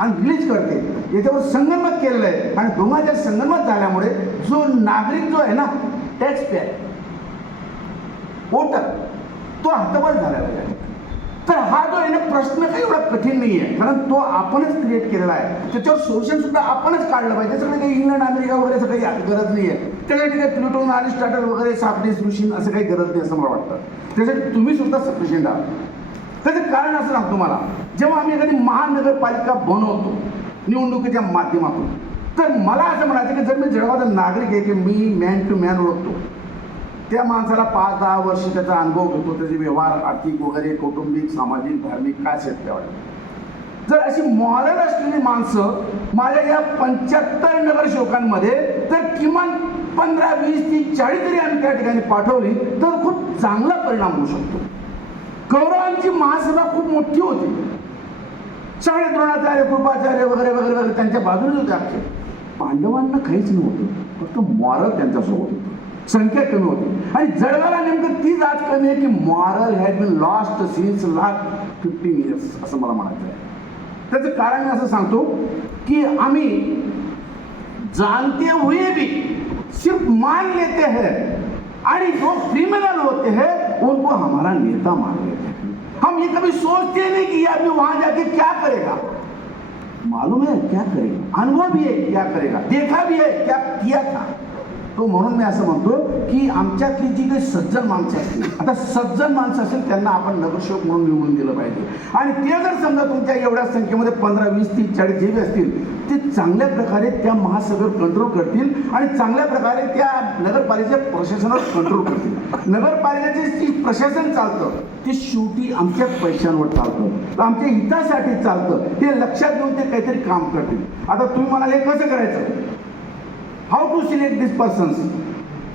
आणि रिलीज करते. याच्यावर संगनमत केलेलं आहे. आणि दोघांच्या संगनमत झाल्यामुळे जो नागरिक जो आहे ना टॅक्स पेअर वोटर तो हतबल झाला आहे तर हा जो आहे ना प्रश्न काही एवढा कठीण नाही आहे कारण तो आपणच क्रिएट केलेला आहे. त्याच्यावर सोल्युशन सुद्धा आपणच काढलं पाहिजे. सगळं काही इंग्लंड अमेरिका वगैरे असं काही गरज नाही आहे त्याच्यासाठी काही प्लुटोन स्टार्टर वगैरे सापडीस ऋषीन असं काही गरज नाही असं मला वाटतं. त्यासाठी तुम्ही सुद्धा सफिशियंट आहात. त्याचं कारण असं सांगतो मला जेव्हा आम्ही एखादी महानगरपालिका बनवतो निवडणुकीच्या माध्यमातून तर मला असं म्हणायचं की जर मी जळगावचा नागरिक आहे की मी मॅन टू मॅन ओळखतो त्या माणसाला पाच दहा वर्ष त्याचा अनुभव घेतो त्याचे व्यवहार आर्थिक वगैरे कौटुंबिक सामाजिक धार्मिक काय असेल त्यावर. जर अशी मॉरल असलेली माणसं माझ्या या पंच्याहत्तर नगरसेवकांमध्ये तर किमान पंधरा वीस तीस चाळीस तरी आम्ही त्या ठिकाणी पाठवली तर खूप चांगला परिणाम होऊ शकतो. कौरवांची महासभा खूप मोठी होती. सगळे द्रोणाचार्य कृपाचार्य वगैरे वगैरे वगैरे त्यांच्या बाजूने होते अख्खे पांडवांना काहीच नव्हतं. फक्त मॉरल त्यांच्यासोबत होतं. संख्या कमी होती. आणि जळगावला नेमकं ती जात कमी आहे की moral has been lost since last fifteen years असं मला म्हणायचं आहे. त्याचं कारण मी असं सांगतो की आम्ही जानते हुए भी सिर्फ मान लेते हैं आणि जो क्रिमिनल होते हैं उनको हमारा नेता मान लेते हैं। हम ये कभी सोचते नहीं कि आदमी वहाँ जाके क्या करेगा। मालूम है क्या करेगा? अनुभव भी है क्या करेगा। देखा भी है क्या किया था। तो म्हणून मी असं म्हणतो की आमच्यातली जी काही सज्जन माणसं असतील आता सज्जन माणसं असेल त्यांना आपण नगरसेवक म्हणून निवडून दिलं पाहिजे. आणि ते जर समजा तुमच्या एवढ्या संख्येमध्ये पंधरा वीस तीस चाळीस जे बी असतील ते चांगल्या प्रकारे त्या महासभेवर कंट्रोल करतील आणि चांगल्या प्रकारे त्या नगरपालिकेच्या प्रशासनावर कंट्रोल करतील. नगरपालिकेचे जी प्रशासन चालतं ते शेवटी आमच्या पैशांवर चालतं. तर आमच्या हितासाठी चालतं. हे लक्षात घेऊन ते काहीतरी काम करतील. आता तुम्ही म्हणाले कसं करायचं? How to select this persons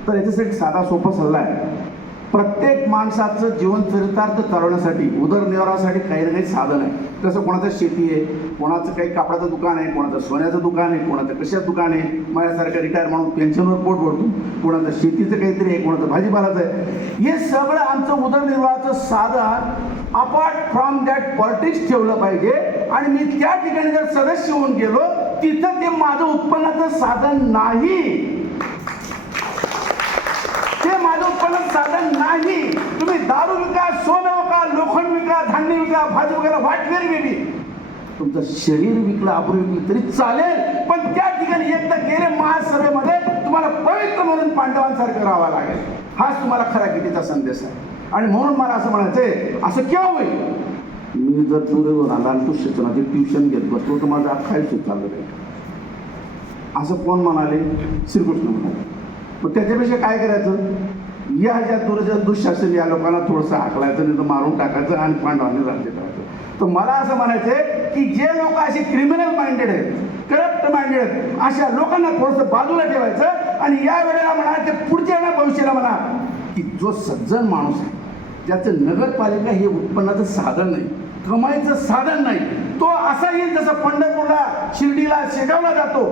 तर याच्यासाठी साधा सोपा सल्ला आहे. प्रत्येक माणसाचं जीवन चरितार्थ ठरवण्यासाठी उदरनिर्वाहासाठी काही ना काही साधन आहे. जसं कोणाचं शेती आहे कोणाचं काही कापडाचं दुकान आहे कोणाचं सोन्याचं दुकान आहे कोणाचं कशाचं दुकान आहे माझ्यासारखं रिटायर म्हणून पेन्शनवर पोट भरतो कोणाचं शेतीचं काहीतरी आहे कोणाचं भाजीपालाचं आहे. हे सगळं आमचं उदरनिर्वाहाचं साधन अपार्ट फ्रॉम दॅट पॉलिटिक्स ठेवलं पाहिजे. आणि मी त्या ठिकाणी जर सदस्य होऊन गेलो तिथं ते माझं उत्पन्नाचं साधन नाही. ते माझं उत्पन्नाचं साधन नाही. तुम्ही दारू विका सोनं विका लोखंड विका धान्य विका भाजी वगैरे वाट व्हेरी बेबी तुमचं शरीर विकलं आबरू विकलं तरी चालेल. पण त्या ठिकाणी एकदा गेले महासभेमध्ये तुम्हाला पवित्र म्हणून पांडवांसारखं राहावं लागेल. हाच तुम्हाला खरा गीतेचा संदेश आहे. आणि म्हणून मला असं म्हणायचंय असं केव्हा होईल? मी जर तुरेवर आला आणि तू शिक्षणाचे ट्युशन घेत बसलो तर माझं अख्खा आयुष्य चाललं पाहिजे असं कोण म्हणाले? श्रीकृष्ण म्हणाले. मग त्याच्यापेक्षा काय करायचं? या ज्या दुर्जन दुःशासन या लोकांना थोडंसं हाकलायचं नाही तर मारून टाकायचं आणि पांडवांनी राज्य करायचं. तर मला असं म्हणायचंय की जे लोक असे क्रिमिनल माइंडेड आहेत करप्ट माइंडेड आहेत अशा लोकांना थोडंसं बाजूला ठेवायचं आणि या वेळेला म्हणा ते पुढच्या वेळा भविष्याला म्हणा की जो सज्जन माणूस आहे ज्याचं नगरपालिका हे उत्पन्नाचं साधन नाही कमाईचं साधन नाही तो असा येईल जसा पंढरपूरला शिर्डीला शेगावला जातो.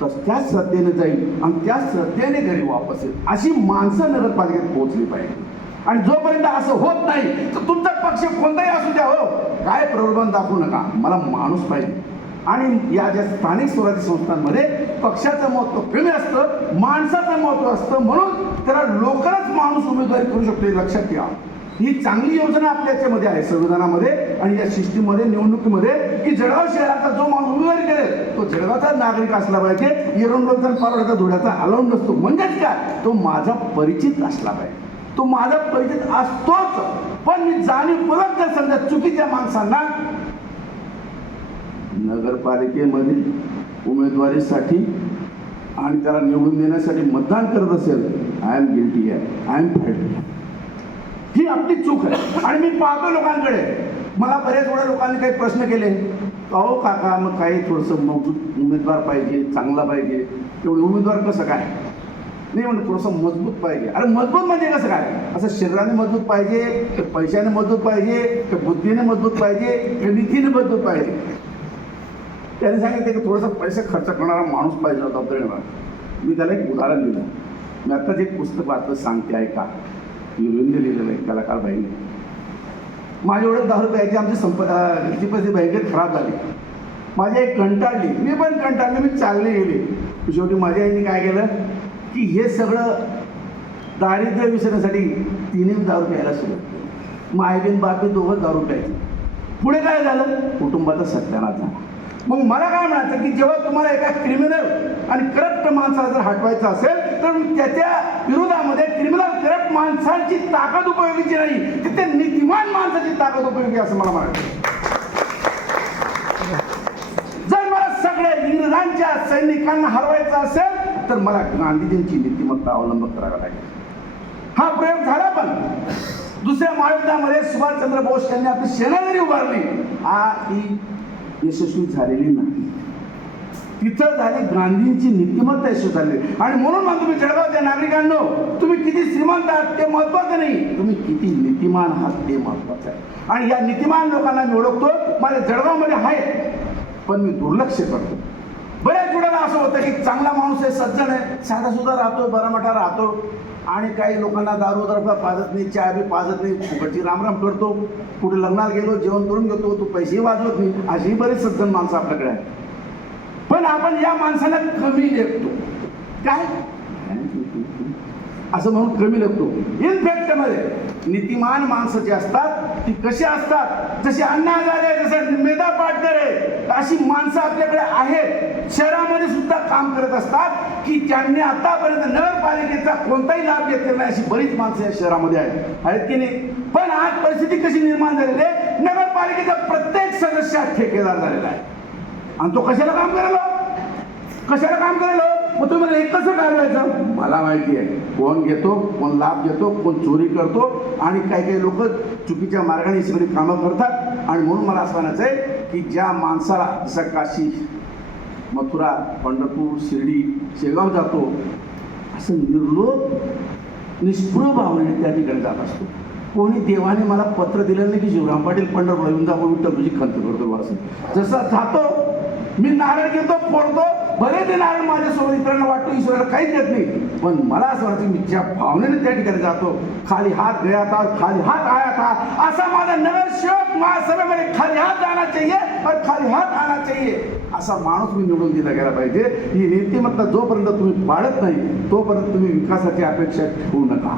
तर त्या श्रद्धेने जाईल आणि त्या श्रद्धेने घरी वापस येईल. अशी माणसं नगरपालिकेत पोहोचली पाहिजे. आणि जोपर्यंत असं होत नाही तर तुमचा पक्ष कोणताही असू द्या हो. काय प्रलोभन दाखवू नका. मला माणूस पाहिजे. आणि या ज्या स्थानिक स्वराज्य संस्थांमध्ये पक्षाचं महत्त्व कमी असतं माणसाचं महत्त्व असतं म्हणून त्याला लवकरच माणूस उमेदवारी करू शकतो हे लक्षात घ्या. ही चांगली योजना आपल्या याच्यामध्ये आहे संविधानामध्ये आणि या सिस्टीममध्ये निवडणुकीमध्ये की जळगाव शहराचा जो माणूस उमेदवारी करेल तो जळगावचा नागरिक असला पाहिजे एरंडोलचा पारोड्याचा धुळ्याचा अलाउड नसतो. म्हणजेच काय? तो माझा परिचित असला पाहिजे. तो माझा परिचित असतोच. पण मी जाणीवपूर्वक जर समजा चुकीच्या माणसांना नगरपालिकेमध्ये उमेदवारीसाठी आणि त्याला निवडून देण्यासाठी मतदान करत असेल आय एम गिल्टी आहे आय एम फॅल्टी ही आपली चूक आहे. आणि मी पाहतो लोकांकडे. मला बरेच वेळा लोकांनी काही प्रश्न केले. अहो काका मग काही थोडंसं मजबूत उमेदवार पाहिजे चांगला पाहिजे. तेवढे उमेदवार कसं काय? नाही म्हणजे थोडंसं मजबूत पाहिजे. अरे मजबूत म्हणजे कसं काय? असं शरीराने मजबूत पाहिजे पैशाने मजबूत पाहिजे का बुद्धीने मजबूत पाहिजे का नीतीने मजबूत पाहिजे. त्याने सांगितलं की थोडासा पैसे खर्च करणारा माणूस पाहिजे होता प्रेरणा मी त्याला एक उदाहरण दिलं. मी आत्ताच एक पुस्तक वाचलं सांगते आहे का लिहून लिहिलेलं आहे कलाकार बाईने माझ्या एवढं दहा रुपयाची आमची संप अं, घरची परिस्थिती खराब झाली. माझी आई कंटाळली. मी पण कंटाळली मी चालले गेले. शेवटी माझ्या आईने काय केलं की हे सगळं दारिद्र्य विसरण्यासाठी तिने दारू प्यायला सुरुवात केली. मग बापी दोघं दारू प्यायचे पुढे काय झालं? कुटुंबाचा सत्यानाश झाला. मग मला काय म्हणायचं की जेव्हा तुम्हाला एका क्रिमिनल आणि करप्ट माणसाला जर हटवायचं असेल तर त्याच्या विरोधामध्ये क्रिमिनल करप्ट माणसांची ताकद उपयोगीची नाही. तिथे नीतिमान माणसाची ताकद उपयोगी असं मला म्हणायचं जर मला सगळ्या इंग्रजांच्या सैनिकांना हरवायचं असेल तर मला गांधीजींची नीतिमत्ता अवलंब करावा लागेल. हा प्रयोग झाला पण. दुसऱ्या महायुद्धामध्ये सुभाषचंद्र बोस यांनी आपली सेनागिरी उभारली हा ती यशस्वी झालेली नाही. तिथं झाली गांधींची नीतिमत्ता यशस्वी झाली आणि म्हणून मग तुम्ही जळगावच्या नागरिकांनो तुम्ही किती श्रीमंत आहात ते महत्वाचं नाही. तुम्ही किती नीतिमान आहात ते महत्वाचं आहे. आणि या नीतिमान लोकांना मी ओळखतो माझ्या जळगावमध्ये आहे पण मी दुर्लक्ष करतो. बऱ्याच वेळेला असं होतं की चांगला माणूस आहे सज्जन आहे साधा सुद्धा राहतो बरामठा राहतो. आणि काही लोकांना दारू पाजत नाही चहा बी पाजत नाही. फुकटची रामराम करतो. कुठे लग्नाला गेलो जेवण करून घेतो. तो पैसेही वाजवत नाही. अशी बरीच सज्जन माणसं आपल्याकडे आहेत. पण आपण या माणसाला कमी लेखतो काय? असं म्हणून कमी लेखतो इन नीतिमान माणसं जी असतात ती कशी असतात? जसे अण्णा झाले जसं मेधा पाटकर आहे अशी माणसं आपल्याकडे आहेत. शहरामध्ये सुद्धा काम करत असतात की ज्यांनी आतापर्यंत नगरपालिकेचा कोणताही लाभ घेतलेला नाही अशी बरीच माणसं या शहरामध्ये आहेत. आहेत की नाही? पण आज परिस्थिती कशी निर्माण झालेली आहे? नगरपालिकेचा प्रत्येक सदस्य ठेकेदार झालेला आहे. आणि तो कशाला काम करायला? कशाला काम करायला? मग तुम्ही हे कसं काढवायचं मला माहिती आहे. कोण घेतो कोण लाभ घेतो कोण चोरी करतो आणि काही काही लोक चुकीच्या मार्गाने सगळी कामं करतात. आणि म्हणून मला असं म्हणायचं आहे की ज्या माणसाला जसं काशी मथुरा पंढरपूर शिर्डी शेगाव जातो असं निर्लोप निष्ठुर भावनेने त्या ठिकाणी जात असतो. कोणी देवाने मला पत्र दिलं नाही की शिवराम पाटील पंढरपूर येऊन जाऊ तुझी खंत करतो असं जसं जातो मी नारळ घेतो फोडतो भले ते नारळ माझ्यासोबत इतरांना वाटतो ईश्वराला काहीच देत नाही. पण मला असं वाटतं मी ज्या भावनेने त्या ठिकाणी जातो खाली हात गया था खाली हात आया था असा माझा नगरसेवक महासभेमध्ये खाली हात जाना चाहिए और खाली हात आना चाहिए. असा माणूस मी निवडून दिला गेला पाहिजे. ही नीतिमत्ता जोपर्यंत तुम्ही पाळत नाही तोपर्यंत तुम्ही विकासाची अपेक्षा ठेवू नका.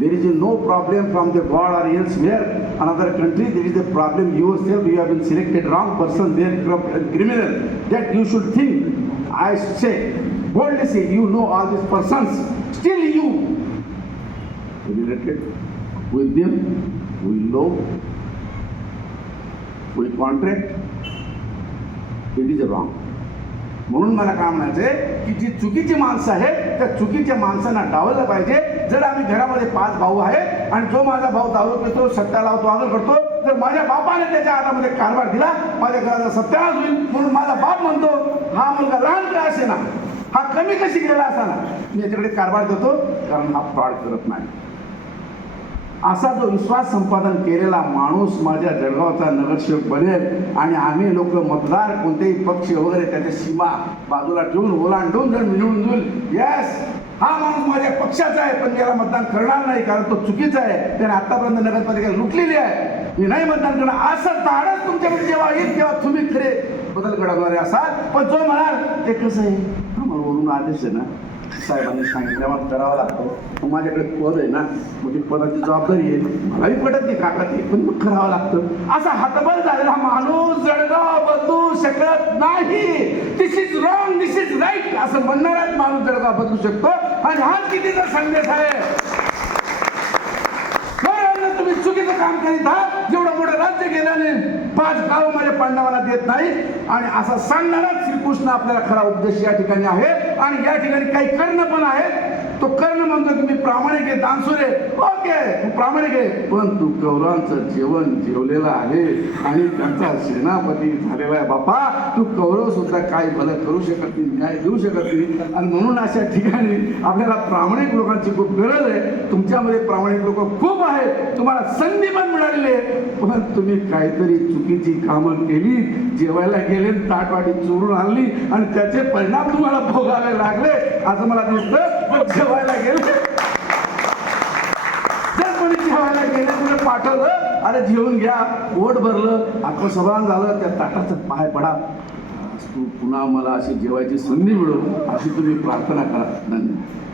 There is no problem from the God or elsewhere another country there is a problem. Yourself you have been selected wrong person there cr- criminal that you should think. I say boldly say you know all these persons. Still you related with them we love we contract. It is wrong म्हणून मला काय म्हणायचंय की जी चुकीची माणसं आहेत त्या चुकीच्या माणसांना डावलं पाहिजे. जर आम्ही घरामध्ये पाच भाऊ आहेत आणि जो माझा भाऊ दारू पितो सट्टा लावतो आदर करतो जर माझ्या बापाने त्याच्या हातामध्ये कारभार दिला माझ्या घराचा सत्यानाश होईल. म्हणून माझा बाप म्हणतो हा मुलगा लहान का असे ना हा कमी कशी गेला असा ना मी याच्याकडे कारभार देतो कारण हा फ्रॉड करत नाही. असा जो विश्वास संपादन केलेला माणूस माझ्या जळगावचा नगरसेवक बनेल आणि आम्ही लोक मतदार कोणतेही पक्ष वगैरे त्याच्या सीमा बाजूला ठेवून ओलांडून जर मिळून देऊन यस हा माणूस माझ्या पक्षाचा आहे पण याला मतदान करणार नाही कारण तो चुकीचा आहे. त्याने आतापर्यंत नगरपालिका लुटलेली आहे. मी नाही मतदान करणार. असं धाडस तुमच्याकडे जेव्हा येईल तेव्हा तुम्ही खरे बदल घडवणारे असाल. पण जो म्हणाल ते कसं आहे? आम्हाला वरून आदेश आहे ना. साहेबांनी सांगितल्यावर करावं लागतं. मग माझ्याकडे पद आहे ना म्हणजे पदाची जबाबदारी आहे. मलाही पडत नाही काका ते पण मग करावं लागतं. असा हातबल झालेला माणूस जळगाव बदलू शकत नाही. This is wrong this is right असं म्हणणाराच माणूस जळगाव बदलू शकतो. आणि हा कितीचा संदेश आहे बरोबर तुम्ही चुकीचं काम करीत आहात. जेवढं मोठं राज्य गेल्याने पाच गाव माझ्या पांडवाला देत नाही. आणि असा सांगणारा श्रीकृष्ण आपल्याला खरा उद्देश या ठिकाणी आहे. आणि या ठिकाणी काही कर्ण पण आहेत तो कर्ण म्हणतो की मी प्रामाणिक आहे दानसुरे ओके तू प्रामाणिक आहे. पण तू कौरवांचं जेवण जेवलेलं आहे आणि त्यांचा सेनापती झालेला आहे. बापा तू कौरव सुद्धा काय भलं करू शकत नाही न्याय देऊ शकत नाही. आणि म्हणून अशा ठिकाणी आपल्याला प्रामाणिक लोकांची खूप गरज आहे. तुमच्यामध्ये प्रामाणिक लोक खूप आहेत. तुम्हाला संधी पण मिळालेली आहे. पण तुम्ही काहीतरी चुकीची कामं केली जेवायला गेले ताटवाटी चोरून आणली आणि त्याचे परिणाम तुम्हाला भोगावे लागले. असं मला दिसतं. मग जेवायला गेले. जर कोणी जेवायला गेले तुला पाठवलं अरे जेवून घ्या ओट भरलं आपलं समाधान झालं त्या ताटाचं पाय पडा. तू पुन्हा मला अशी जेवायची संधी मिळो अशी तुम्ही प्रार्थना करा. धन्यवाद.